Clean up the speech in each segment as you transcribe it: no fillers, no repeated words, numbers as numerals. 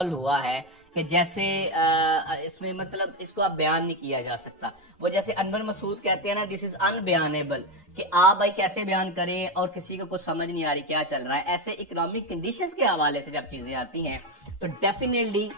हुआ है कि जैसे इसमें मतलब इसको आप बयान नहीं किया जा सकता। वो जैसे अनवर मसूद कहते हैं ना, दिस इज अनबयानेबल, कि आप भाई कैसे बयान करें और किसी को कुछ समझ नहीं आ रही क्या चल रहा है। ऐसे इकोनॉमिक कंडीशंस के हवाले से जब चीजें आती हैं तो डेफिनेटली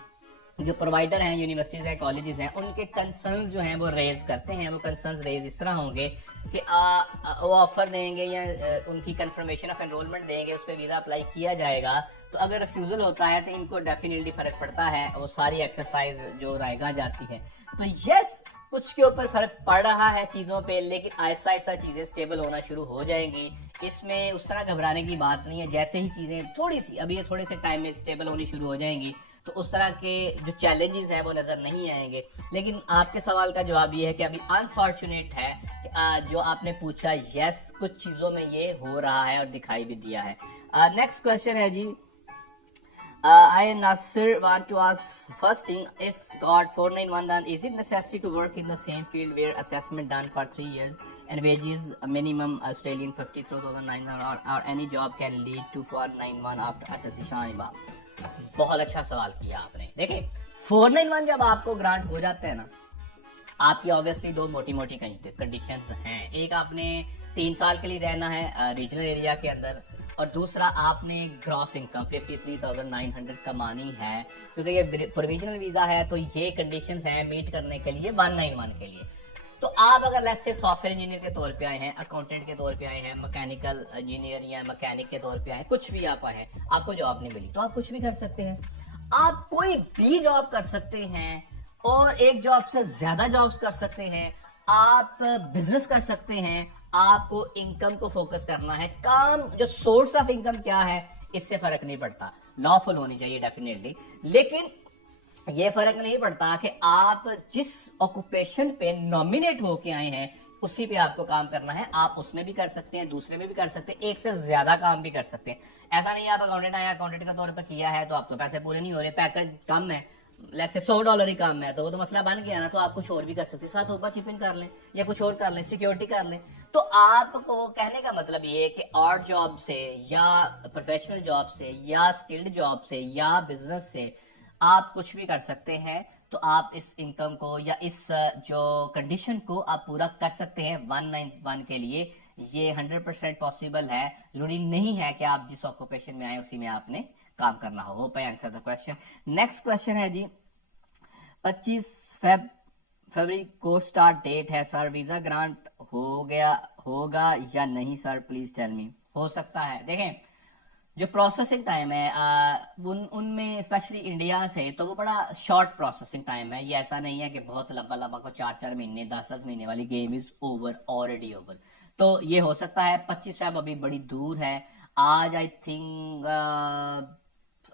जो प्रोवाइडर हैं, यूनिवर्सिटीज हैं, कॉलेजेस हैं, उनके कंसर्न्स जो हैं वो रेज करते हैं। वो कंसर्न्स रेज इस तरह होंगे कि वो ऑफर देंगे या उनकी कंफर्मेशन ऑफ एनरोलमेंट देंगे, उस पर वीजा अप्लाई किया जाएगा। तो अगर रिफ्यूजल होता है तो इनको डेफिनेटली फर्क पड़ता है, वो सारी एक्सरसाइज जो रायगा जाती है। तो यस, कुछ के ऊपर फर्क पड़ रहा है चीजों पे, लेकिन ऐसा ऐसा चीजें स्टेबल होना शुरू हो जाएंगी। इसमें उस तरह घबराने की बात नहीं है। जैसे ही चीजें थोड़ी सी अभी थोड़े से टाइम में स्टेबल होनी शुरू हो जाएंगी तो उस तरह के जो चैलेंजेस हैं वो नजर नहीं आएंगे। लेकिन आपके सवाल का जवाब ये है कि अभी अनफॉर्चुनेट है कि जो आपने पूछा, यस कुछ चीजों में ये हो रहा है और दिखाई भी दिया है। नेक्स्ट क्वेश्चन है जी, I Nasir want to ask first thing, if got 491, then is it necessary to work in the same field where assessment done for 3 years and wages minimum Australian 53,900 or any job can lead to 491 after? अच्छा जी शाहिबा, बहुत अच्छा सवाल किया आपने। देखिए 491 जब आपको grant हो जाते हैं ना, आपकी ऑब्वियसली दो मोटी मोटी कंडीशंस हैं। एक, आपने 3 साल के लिए रहना है रीजनल एरिया के अंदर, और दूसरा आपने ग्रॉस इनकम 53,900 कमानी है। क्योंकि ये प्रोविजनल वीजा है तो ये कंडीशंस हैं मीट करने के लिए 191 के लिए। तो आप अगर लेट्स से सॉफ्टवेयर इंजीनियर के तौर पे आए हैं, अकाउंटेंट के तौर पे आए हैं, मैकेनिकल इंजीनियर या मैकेनिक के तौर पे आए हैं, कुछ भी आप आए हैं, आपको जॉब नहीं मिली तो आप कुछ भी कर सकते हैं। आप कोई भी जॉब कर सकते हैं और एक जॉब से ज्यादा जॉब्स कर सकते हैं। आप बिजनेस कर सकते हैं। आपको इनकम को फोकस करना है। काम जो सोर्स ऑफ इनकम क्या है इससे फर्क नहीं पड़ता, लॉफुल होनी चाहिए डेफिनेटली। लेकिन ये फर्क नहीं पड़ता कि आप जिस ऑक्यूपेशन पे नॉमिनेट होके आए हैं उसी पे आपको काम करना है। आप उसमें भी कर सकते हैं, दूसरे में भी कर सकते हैं, एक से ज्यादा काम भी कर सकते हैं। ऐसा नहीं है आप अकाउंटेंट आए, अकाउंटेंट का तौर पर किया है तो आपको पैसे पूरे नहीं हो रहे, पैकेज कम है, लेट्स से $100 ही कम है, तो वो तो मसला बन गया ना। तो आप कुछ और भी कर सकते हैं, साथ ऊपर चिपिन कर लें या कुछ और कर लें, सिक्योरिटी कर लें। तो आपको कहने का मतलब ये है कि और जॉब से या प्रोफेशनल जॉब से या स्किल्ड जॉब से या बिजनेस से आप कुछ भी कर सकते हैं। तो आप इस इनकम को या इस जो कंडीशन को आप पूरा कर सकते हैं 191 के लिए। ये 100% पॉसिबल है। जरूरी नहीं है कि आप जिस ऑक्यूपेशन में आए उसी में आपने काम करना हो। Hope I answer the question. Next question है जी, 25 फरवरी को स्टार्ट डेट है सर, वीजा ग्रांट होगा या नहीं सर, प्लीज टेल मी। हो सकता है। देखें जो प्रोसेसिंग टाइम है उनमें स्पेशली इंडिया से तो वो बड़ा शॉर्ट प्रोसेसिंग टाइम है। ये ऐसा नहीं है कि बहुत लंबा लंबा को 4-4 महीने 10-10 महीने वाली game is over, already over. तो ये हो सकता है। 25 साहब अभी बड़ी दूर है। आज I think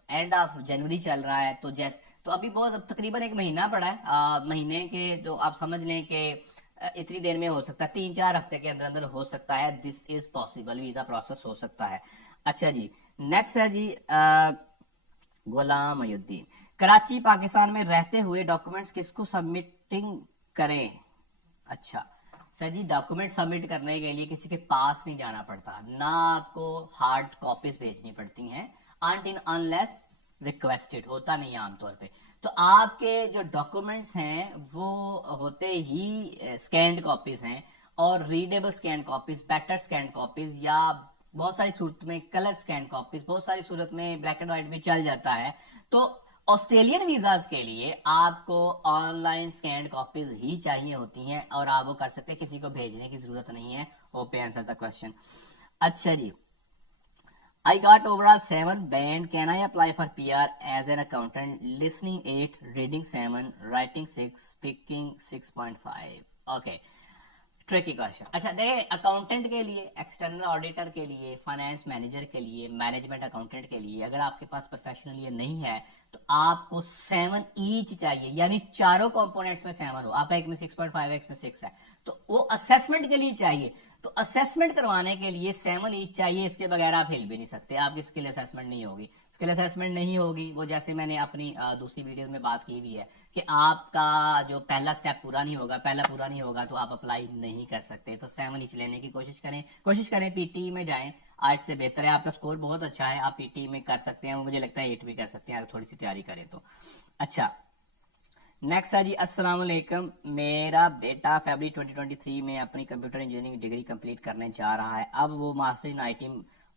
end of January चल रहा है, तो जैसे तो अभी बहुत तकरीबन 1 महीना पड़ा है। महीने के तो आप समझ लें कि इतनी देर में हो सकता है, 3-4 हफ्ते के अंदर अंदर हो सकता है। This is possible, visa process हो सकता है। अच्छा जी, नेक्स्ट है जी गुलाम मयुद्दीन, कराची पाकिस्तान में रहते हुए डॉक्यूमेंट्स किसको सबमिटिंग करें। अच्छा सर जी, डॉक्यूमेंट सबमिट करने के लिए किसी के पास नहीं जाना पड़ता, ना आपको हार्ड कॉपीज भेजनी पड़ती हैं, अनटिल अनलेस रिक्वेस्टेड, होता नहीं है आमतौर पे। तो आपके जो डॉक्यूमेंट्स हैं वो होते ही स्कैंड कॉपीज हैं, और readable scan copies, better scan copies, या बहुत सारी सूरत में कलर स्कैन कॉपीज, बहुत सारी सूरत में ब्लैक एंड व्हाइट भी चल जाता है। तो ऑस्ट्रेलियन वीजाज के लिए आपको ऑनलाइन स्कैन कॉपीज ही चाहिए होती हैं और आप वो कर सकते हैं, किसी को भेजने की जरूरत नहीं है। Hope I answer the question. अच्छा जी, I got overall 7 band. Can I apply for PR as an accountant? Listening 8, reading 7, writing 6, speaking 6.5. Okay. Tricky question. अच्छा देखिए, अकाउंटेंट के लिए, एक्सटर्नल ऑडिटर के लिए, फाइनेंस मैनेजर के लिए, मैनेजमेंट अकाउंटेंट के लिए अगर आपके पास प्रोफेशनल ये नहीं है तो आपको 7 ईच चाहिए, यानी चारों कंपोनेंट्स में 7 हो। आपका एक में 6.5 है, एक में 6 है, तो वो असेसमेंट के लिए चाहिए। तो असेसमेंट करवाने के लिए 7 ईच चाहिए, इसके बगैर आप हिल भी नहीं सकते। आपकी स्किल असेसमेंट नहीं होगी, स्किल असेसमेंट नहीं होगी। वो जैसे मैंने अपनी दूसरी वीडियो में बात की हुई है कि आपका जो पहला स्टेप पूरा नहीं होगा, पहला पूरा नहीं होगा तो आप अप्लाई नहीं कर सकते। तो 7 ईच लेने की कोशिश करें, पीटी में जाएं, 8 से बेहतर है, आपका स्कोर बहुत अच्छा है, आप पीटी में कर सकते हैं, मुझे लगता है 8 भी कर सकते हैं अगर थोड़ी सी तैयारी करें तो। अच्छा, नेक्स्ट है जी, अस्सलाम वालेकुम, मेरा बेटा फरवरी 2023 में अपनी कंप्यूटर इंजीनियरिंग डिग्री कंप्लीट करने जा रहा है, अब वो मास्टर इन आईटी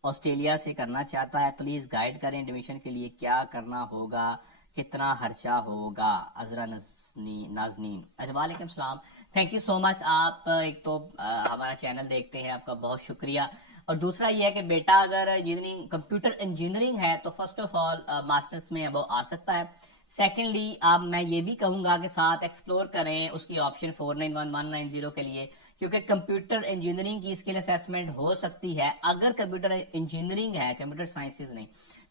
ऑस्ट्रेलिया से करना चाहता है, प्लीज गाइड करें, एडमिशन के लिए क्या करना होगा, कितना खर्चा होगा। अजरा नाजनीन, अच्छा वालेकुम सलाम, थैंक यू सो मच। आप एक तो हमारा चैनल देखते हैं, आपका बहुत शुक्रिया। और दूसरा ये है कि बेटा अगर इंजीनियरिंग कंप्यूटर इंजीनियरिंग है तो फर्स्ट ऑफ ऑल मास्टर्स में वो आ सकता है। सेकेंडली अब मैं ये भी कहूंगा कि साथ एक्सप्लोर करें उसकी ऑप्शन 491190 के लिए, क्योंकि कंप्यूटर इंजीनियरिंग की स्किल असेसमेंट हो सकती है। अगर कंप्यूटर इंजीनियरिंग है, कंप्यूटर साइंसेज नहीं,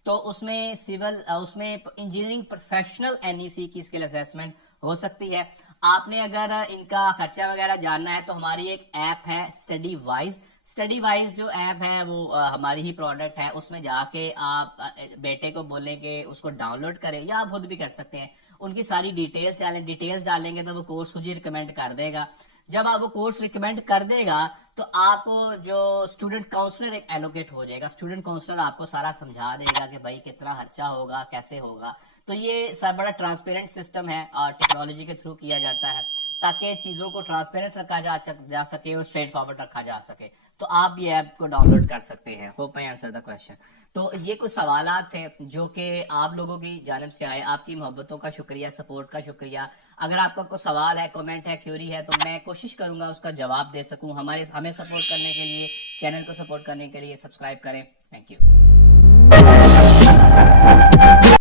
तो उसमें सिविल उसमें इंजीनियरिंग प्रोफेशनल एनईसी की स्किल असेसमेंट हो सकती है। आपने अगर इनका खर्चा वगैरह जानना है तो हमारी एक ऐप है स्टडी वाइज। स्टडी वाइज जो ऐप है वो हमारी ही प्रोडक्ट है, उसमें जाके आप बेटे को बोलें कि उसको डाउनलोड करें, या आप खुद भी कर सकते हैं। उनकी सारी डिटेल्स डालेंगे तो वो कोर्स खुद ही रिकमेंड कर देगा। जब आप वो कोर्स रिकमेंड कर देगा तो आपको जो स्टूडेंट काउंसलर एक एलोकेट हो जाएगा, स्टूडेंट काउंसलर आपको सारा समझा देगा कि भाई कितना खर्चा होगा, कैसे होगा। तो ये सब बड़ा ट्रांसपेरेंट सिस्टम है और टेक्नोलॉजी के थ्रू किया जाता है, ताकि चीजों को ट्रांसपेरेंट रखा जा सके और स्ट्रेट फॉरवर्ड रखा जा सके। तो आप ये ऐप को डाउनलोड कर सकते हैं। Hope I answer the question. तो ये कुछ सवालात थे जो कि आप लोगों की जानिब से आए, आपकी मोहब्बतों का शुक्रिया, सपोर्ट का शुक्रिया। अगर आपका कोई सवाल है, कमेंट है, क्यूरी है, तो मैं कोशिश करूंगा उसका जवाब दे सकूं। हमें सपोर्ट करने के लिए, चैनल को सपोर्ट करने के लिए सब्सक्राइब करें। Thank you.